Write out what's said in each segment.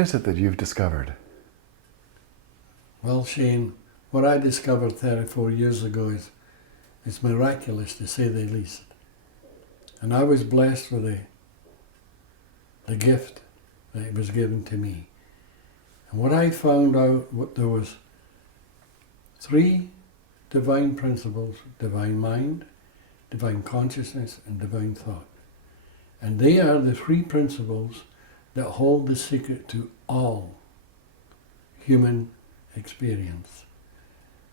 is it that you've discovered? Well, Shane, what I discovered 34 years ago is miraculous, to say the least. And I was blessed with the gift that was given to me. And what I found out, there was 3 divine principles: divine mind, divine consciousness, and divine thought. And they are the 3 principles that hold the secret to all human experience.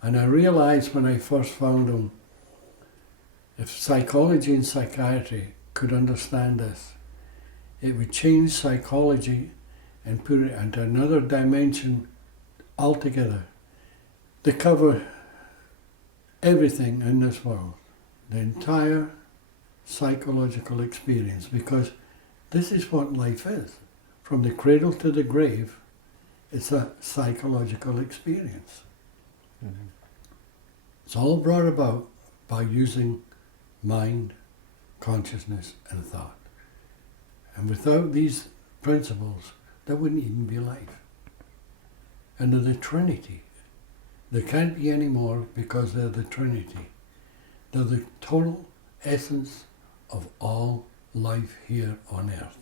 And I realized when I first found them, if psychology and psychiatry could understand this, it would change psychology and put it into another dimension altogether to cover everything in this world, the entire psychological experience, because this is what life is. From the cradle to the grave, it's a psychological experience. Mm-hmm. It's all brought about by using mind, consciousness, and thought. And without these principles, there wouldn't even be life. And they're the Trinity. There can't be any more because they're the Trinity. They're the total essence of all life here on earth.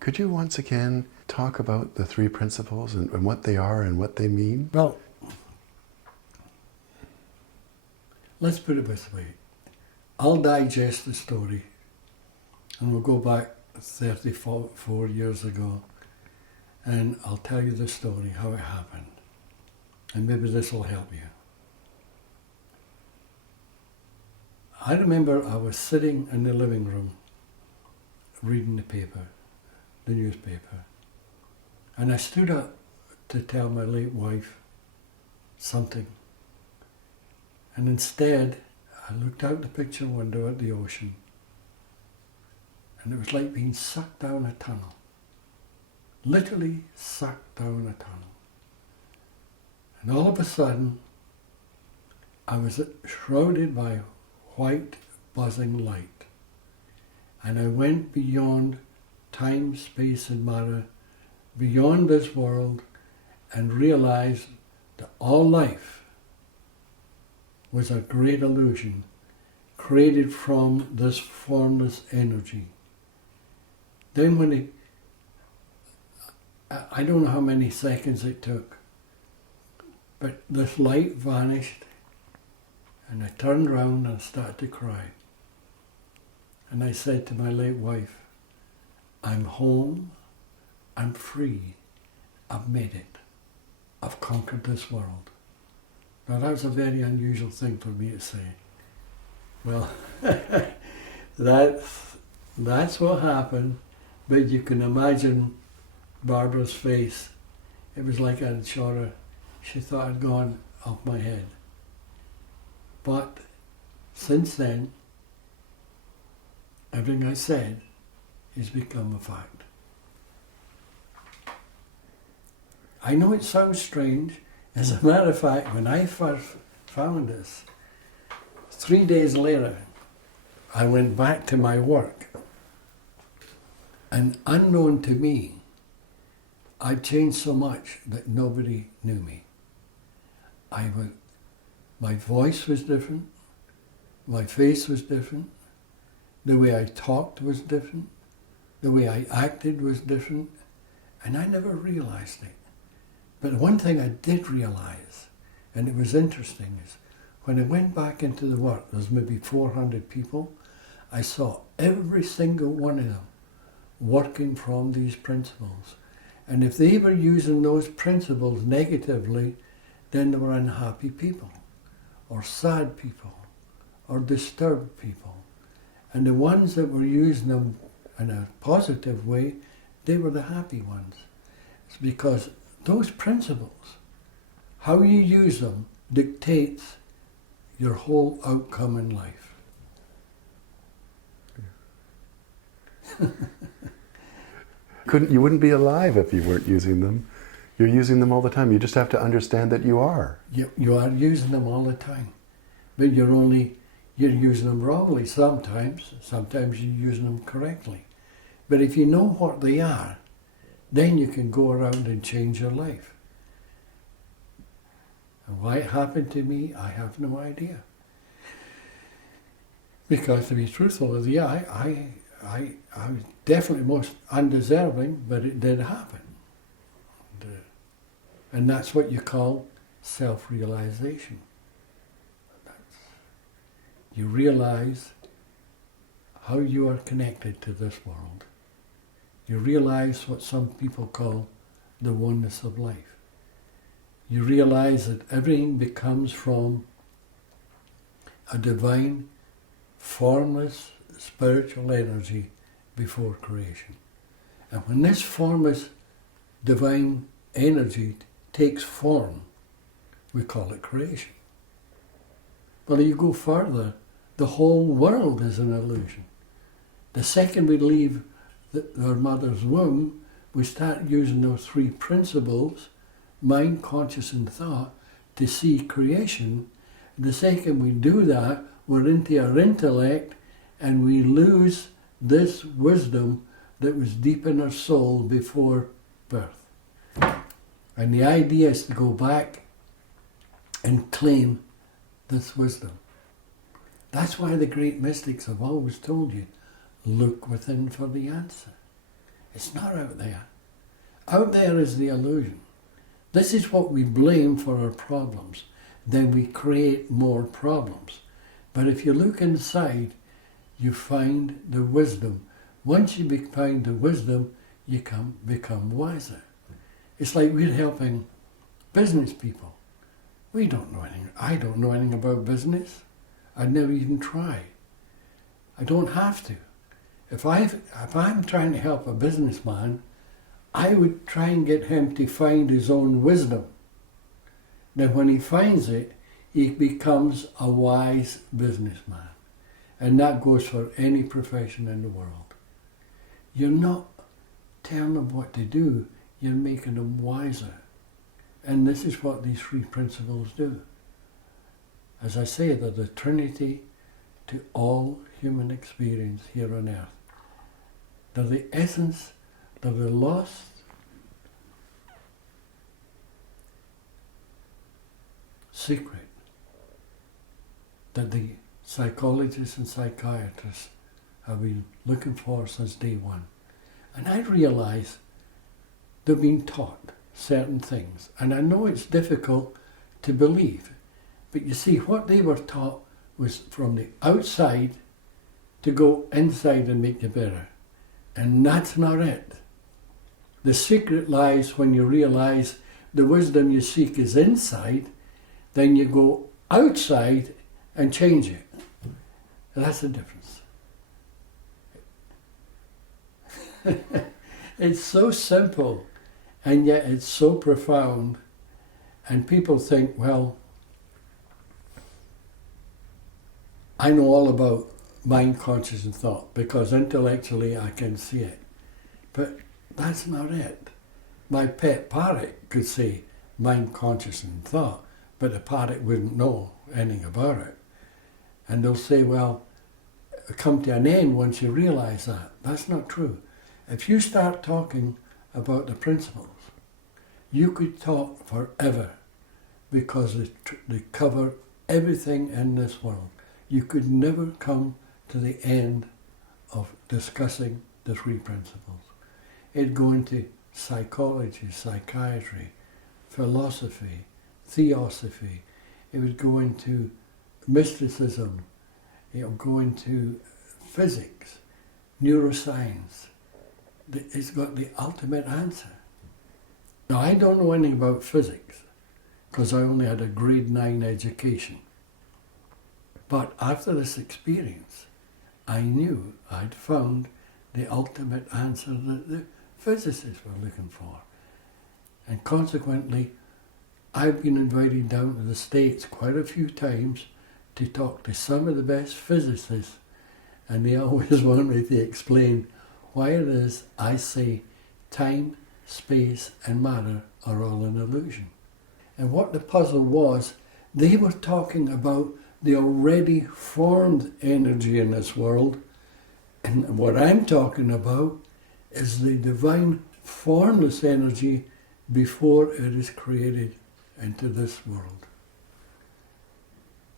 Could you once again talk about the 3 principles and what they are and what they mean? Well, let's put it this way. I'll digest the story, and we'll go back 34 years ago, and I'll tell you the story, how it happened. And maybe this will help you. I remember I was sitting in the living room reading the paper, the newspaper, and I stood up to tell my late wife something. And instead, I looked out the picture window at the ocean, and it was like being sucked down a tunnel. Literally sucked down a tunnel. And all of a sudden, I was shrouded by white, buzzing light. And I went beyond time, space, and matter, beyond this world, and realized that all life was a great illusion created from this formless energy. Then when I don't know how many seconds it took, but this light vanished, and I turned around and started to cry. And I said to my late wife, I'm home, I'm free, I've made it, I've conquered this world. Now that was a very unusual thing for me to say. Well, that's what happened, but you can imagine Barbara's face. It was like I'd shot her. She thought I'd gone off my head. But since then, everything I said has become a fact. I know it sounds strange. As a matter of fact, when I first found this, 3 days later, I went back to my work. And unknown to me, I changed so much that nobody knew me. My voice was different, my face was different, the way I talked was different, the way I acted was different, and I never realized it. But one thing I did realize, and it was interesting, is when I went back into the work, there was maybe 400 people, I saw every single one of them working from these principles. And if they were using those principles negatively, then they were unhappy people, or sad people, or disturbed people. And the ones that were using them in a positive way, they were the happy ones. It's because those principles, how you use them, dictates your whole outcome in life. You wouldn't be alive if you weren't using them. You're using them all the time. You just have to understand that you are. You are using them all the time. But you're using them wrongly sometimes. Sometimes you're using them correctly. But if you know what they are, then you can go around and change your life. And why it happened to me, I have no idea. Because to be truthful with you, I was definitely most undeserving, but it did happen. And that's what you call self-realization. You realize how you are connected to this world. You realize what some people call the oneness of life. You realize that everything becomes from a divine, formless, spiritual energy before creation. And when this formless, divine energy takes form, we call it creation. But if you go further, the whole world is an illusion. The second we leave our mother's womb, we start using those three principles, mind, conscious and thought, to see creation. The second we do that, we're into our intellect and we lose this wisdom that was deep in our soul before birth. And the idea is to go back and claim this wisdom. That's why the great mystics have always told you, look within for the answer. It's not out there. Out there is the illusion. This is what we blame for our problems. Then we create more problems. But if you look inside, you find the wisdom. Once you find the wisdom, you become wiser. It's like we're helping business people. We don't know anything. I don't know anything about business. I'd never even try. I don't have to. If I'm trying to help a businessman, I would try and get him to find his own wisdom. Then when he finds it, he becomes a wise businessman. And that goes for any profession in the world. You're not telling them what to do, you're making them wiser. And this is what these three principles do. As I say, they're the trinity to all human experience here on earth. They're the essence, they're the lost secret that the psychologists and psychiatrists have been looking for since day one. And I realize they've been taught certain things. And I know it's difficult to believe. But you see, what they were taught was from the outside to go inside and make you better. And that's not it. The secret lies when you realize the wisdom you seek is inside, then you go outside and change it. And that's the difference. It's so simple, and yet it's so profound. And people think, well, I know all about mind, conscious and thought because intellectually I can see it. But that's not it. My pet parrot could say mind, conscious and thought, but the parrot wouldn't know anything about it. And they'll say, well, come to an end once you realize that. That's not true. If you start talking about the principles, you could talk forever because they cover everything in this world. You could never come to the end of discussing the three principles. It'd go into psychology, psychiatry, philosophy, theosophy. It would go into mysticism. It would go into physics, neuroscience. It's got the ultimate answer. Now, I don't know anything about physics because I only had a grade 9 education. But after this experience, I knew I'd found the ultimate answer that the physicists were looking for. And consequently, I've been invited down to the States quite a few times to talk to some of the best physicists, and they always want me to explain why it is I say time, space and matter are all an illusion. And what the puzzle was, they were talking about the already formed energy in this world, and what I'm talking about is the divine formless energy before it is created into this world.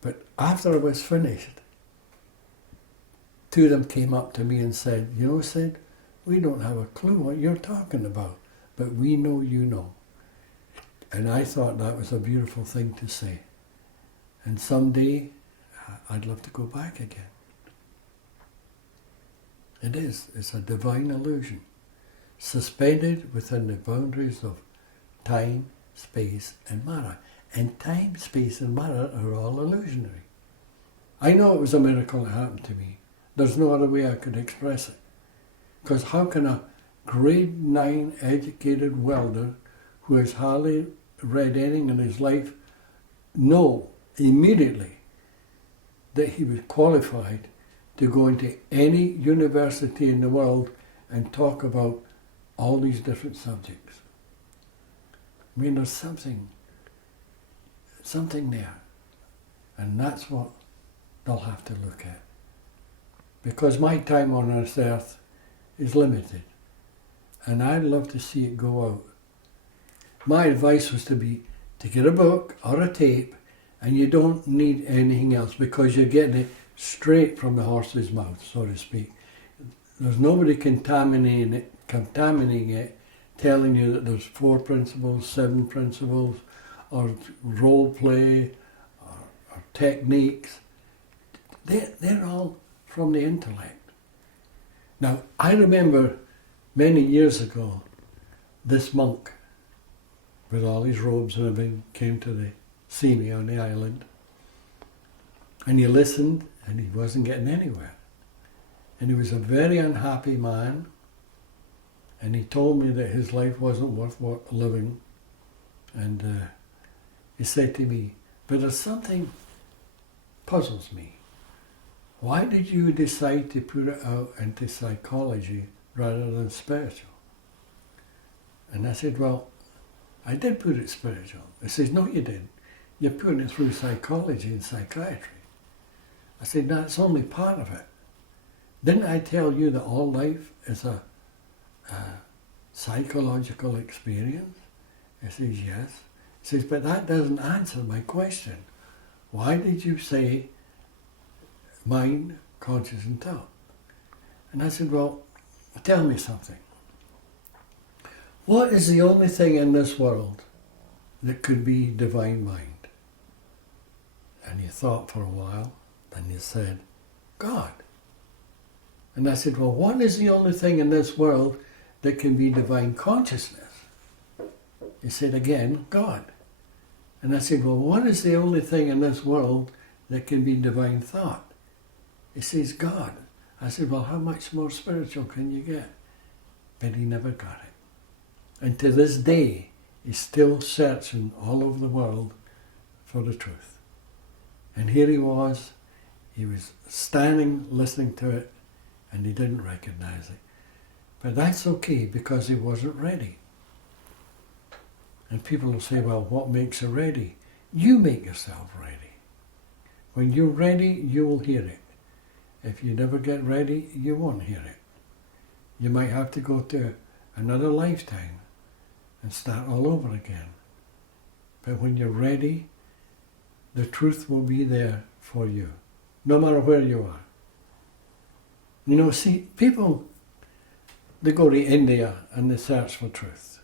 But after I was finished, two of them came up to me and said, you know, Sid, we don't have a clue what you're talking about, but we know you know. And I thought that was a beautiful thing to say. And someday, I'd love to go back again. It is. It's a divine illusion, suspended within the boundaries of time, space, and matter. And time, space, and matter are all illusionary. I know it was a miracle that happened to me. There's no other way I could express it. Because how can a grade 9 educated welder who has hardly read anything in his life know immediately that he was qualified to go into any university in the world and talk about all these different subjects? I mean, there's something there. And that's what they'll have to look at. Because my time on this earth is limited. And I'd love to see it go out. My advice was to get a book or a tape, and you don't need anything else because you're getting it straight from the horse's mouth, so to speak. There's nobody contaminating it, telling you that there's 4 principles, 7 principles, or role play, or techniques. They're all from the intellect. Now, I remember many years ago, this monk, with all his robes and everything, came to see me on the island. And he listened, and he wasn't getting anywhere. And he was a very unhappy man, and he told me that his life wasn't worth living. And he said to me, but there's something puzzles me. Why did you decide to put it out into psychology rather than spiritual? And I said, well, I did put it spiritual. He says, no, you didn't. You're putting it through psychology and psychiatry. I said, that's only part of it. Didn't I tell you that all life is a psychological experience? He says, yes. He says, but that doesn't answer my question. Why did you say mind, conscious, and thought? And I said, well, tell me something. What is the only thing in this world that could be divine mind? And you thought for a while, and you said, God. And I said, well, what is the only thing in this world that can be divine consciousness? He said again, God. And I said, well, what is the only thing in this world that can be divine thought? He says, God. I said, well, how much more spiritual can you get? But he never got it. And to this day, he's still searching all over the world for the truth. And here he was standing listening to it, and he didn't recognize it. But that's okay, because he wasn't ready. And people will say, well, what makes you ready? You make yourself ready. When you're ready, you will hear it. If you never get ready, you won't hear it. You might have to go to another lifetime and start all over again. But when you're ready, the truth will be there for you, no matter where you are. You know, see, people, they go to India and they search for truth.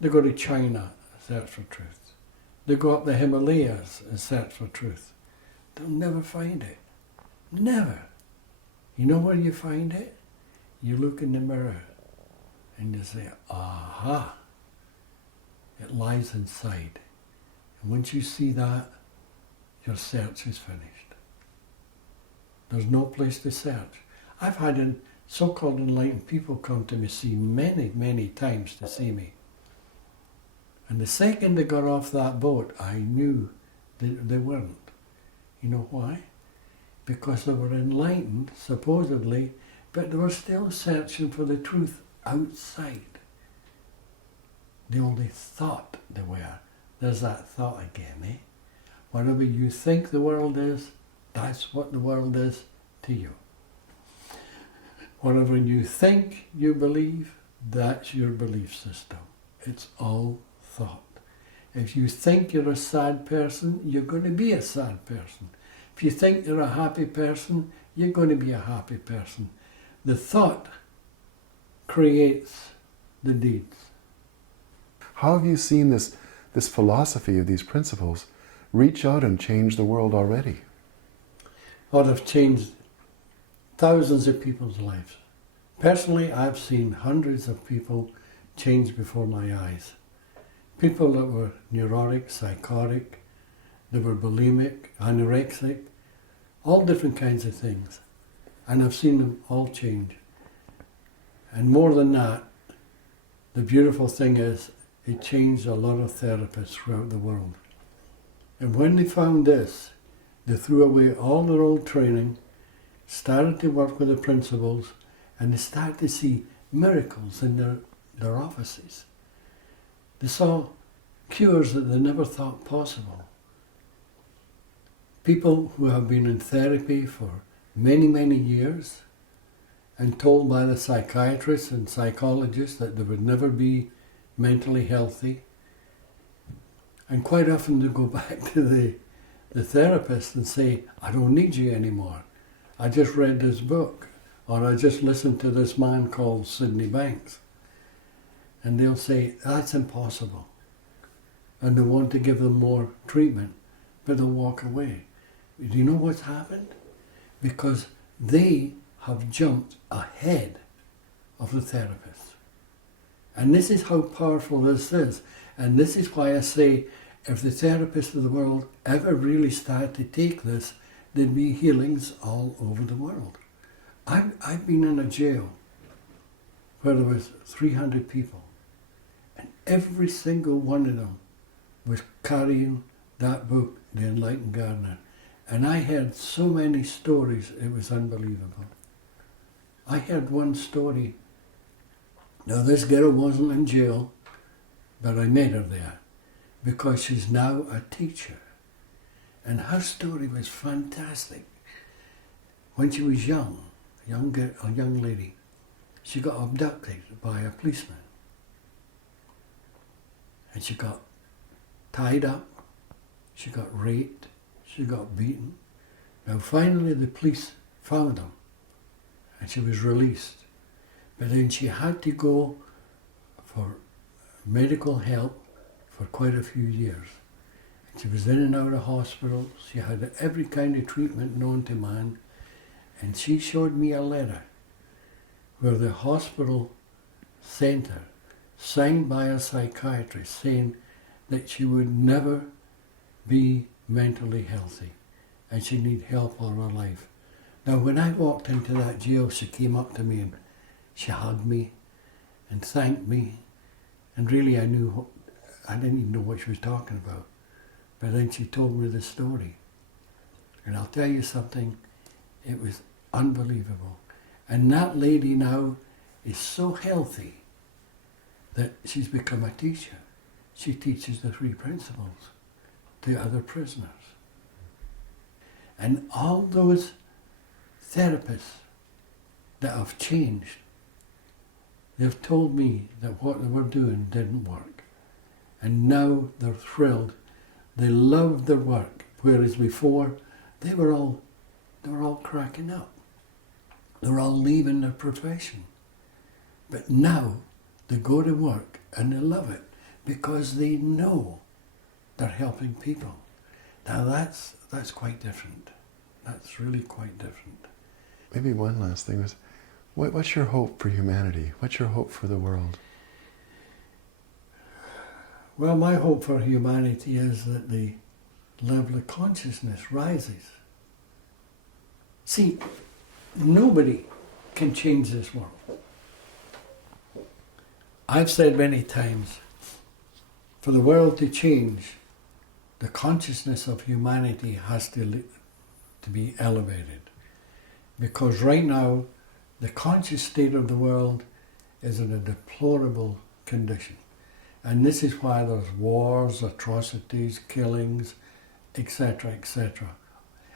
They go to China and search for truth. They go up the Himalayas and search for truth. They'll never find it. Never. You know where you find it? You look in the mirror and you say, aha, it lies inside. And once you see that, your search is finished. There's no place to search. I've had so-called enlightened people come to me, see many, many times to see me. And the second they got off that boat, I knew they weren't. You know why? Because they were enlightened, supposedly, but they were still searching for the truth outside. They only thought they were. There's that thought again, eh? Whatever you think the world is, that's what the world is to you. Whatever you think you believe, That's your belief system. It's all thought. If you think you're a sad person, you're going to be a sad person. If you think you're a happy person, you're going to be a happy person. The thought creates the deeds. How have you seen this philosophy of these principles reach out and change the world already? Or have changed thousands of people's lives. Personally, I've seen hundreds of people change before my eyes. People that were neurotic, psychotic, that were bulimic, anorexic, all different kinds of things. And I've seen them all change. And more than that, the beautiful thing is, it changed a lot of therapists throughout the world. And when they found this, they threw away all their old training, started to work with the principles, and they started to see miracles in their offices. They saw cures that they never thought possible. People who have been in therapy for many, many years and told by the psychiatrists and psychologists that they would never be mentally healthy. And quite often they go back to the therapist and say, I don't need you anymore. I just read this book, or I just listened to this man called Sydney Banks. And they'll say, that's impossible. And they want to give them more treatment, but they'll walk away. Do you know what's happened? Because they have jumped ahead of the therapist. And this is how powerful this is. And this is why I say, if the therapists of the world ever really start to take this, there'd be healings all over the world. I've been in a jail where there was 300 people, and every single one of them was carrying that book, The Enlightened Gardener. And I heard so many stories, it was unbelievable. I heard one story. Now this girl wasn't in jail, but I met her there because she's now a teacher. And her story was fantastic. When she was young, a young lady, she got abducted by a policeman. And she got tied up, she got raped, she got beaten. Now finally the police found them and she was released. But then she had to go for medical help for quite a few years. And she was in and out of hospitals. She had every kind of treatment known to man. And she showed me a letter where the hospital sent her, signed by a psychiatrist, saying that she would never be mentally healthy and she'd need help all her life. Now when I walked into that jail, she came up to me and she hugged me and thanked me, and really I didn't even know what she was talking about. But then she told me the story. And I'll tell you something, it was unbelievable. And that lady now is so healthy that she's become a teacher. She teaches the 3 principles to other prisoners. And all those therapists that have changed, they've told me that what they were doing didn't work. And now they're thrilled. They love their work, whereas before they were all cracking up. They were all leaving their profession. But now they go to work and they love it because they know they're helping people. Now that's quite different. That's really quite different. Maybe one last thing was, what's your hope for humanity? What's your hope for the world? Well, my hope for humanity is that the level of consciousness rises. See, nobody can change this world. I've said many times, for the world to change, the consciousness of humanity has to be elevated. Because right now, the conscious state of the world is in a deplorable condition. And this is why there's wars, atrocities, killings, etc., etc.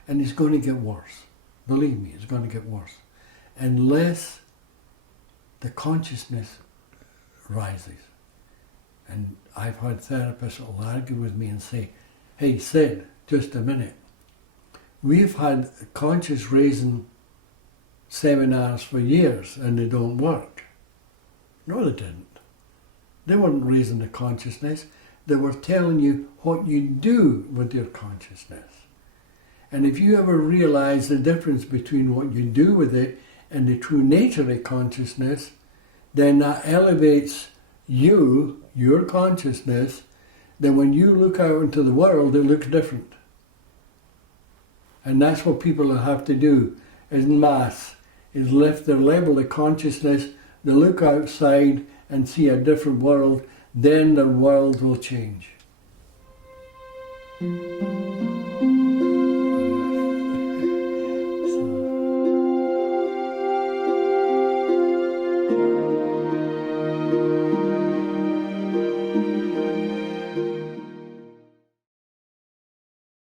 And it's going to get worse. Believe me, it's going to get worse. Unless the consciousness rises. And I've had therapists that will argue with me and say, hey Sid, just a minute. We've had conscious raising seminars for years and they don't work. No, they didn't. They weren't raising the consciousness. They were telling you what you do with your consciousness. And if you ever realize the difference between what you do with it and the true nature of consciousness, then that elevates you, your consciousness. Then when you look out into the world, it looks different. And that's what people have to do in mass, is lift their level of consciousness, they look outside and see a different world, then their world will change.